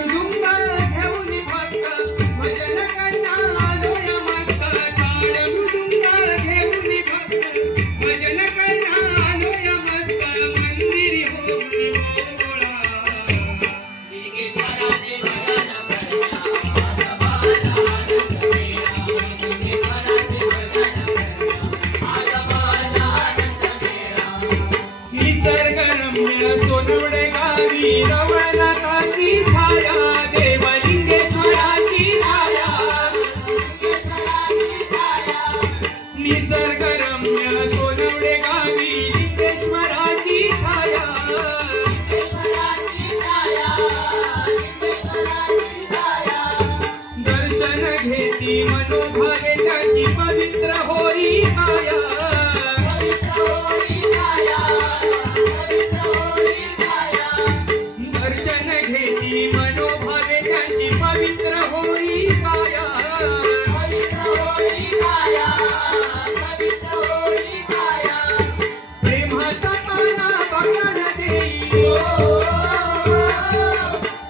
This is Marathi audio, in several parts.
मृदुंग घेऊन भक्त भजन करणारोया मस्त टाळ मृदुंग घेऊन भक्त भजन करणारोया मस्त मंदिरी होऊन गोळा लिंगेश्वराचे भजन निसर्गरम्य सोनवडे गावी रवळनाथाची छाया देव लिंगेश्वराची छाया निसर्गरम्य सोनवडे गावी लिंगेश्वराची छाया दर्शन घेती मनोभावे त्याची पवित्र होई काया दर्शन घेती मनोभावे त्यांची पवित्र होई काया प्रेमाचा पाना बघन देई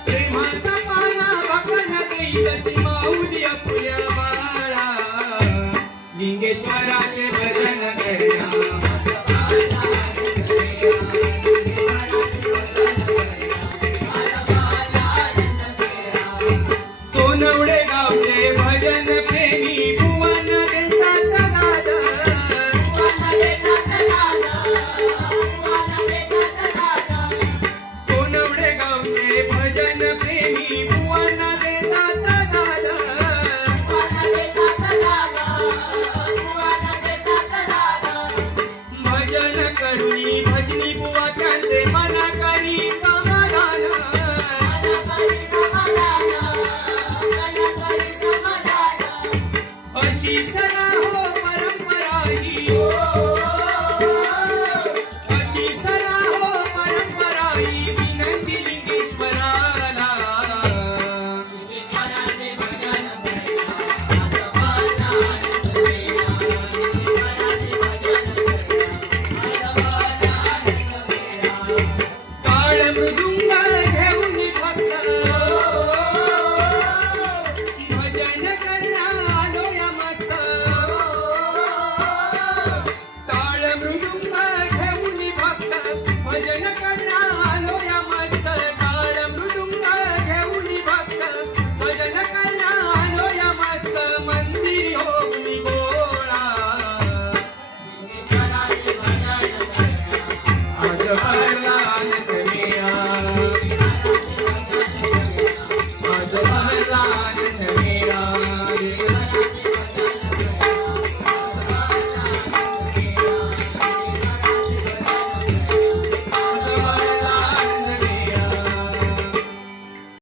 प्रेमाचा पाना बघन देई तशी माऊली आपल्या बाळा लिंगेश्वराचे भजन करण्या सोनवडे गावचे भजन प्रेमी भुवन देतात दादा सोनवडे गावचे भजन प्रेमी भुवन देतात दादा भजन करुणी भजनी बुवा त्यांचे मना करी समाधान अशी सदा हो परंपरा ही अशी सदा हो परंपरा ही विनंती लिंगेश्वराला टाळ मृदुंग घेऊन भक्त भजन करणारोया मस्त टाळ मृदुंग घेऊन भक्त भजन करणारोया मस्त टाळ मृदुंग घेऊन भक्त भजन करणारोया मस्त मंदिरी होऊन गोळा आज भरला आनंद मेळा आज भरला आनंद मेळा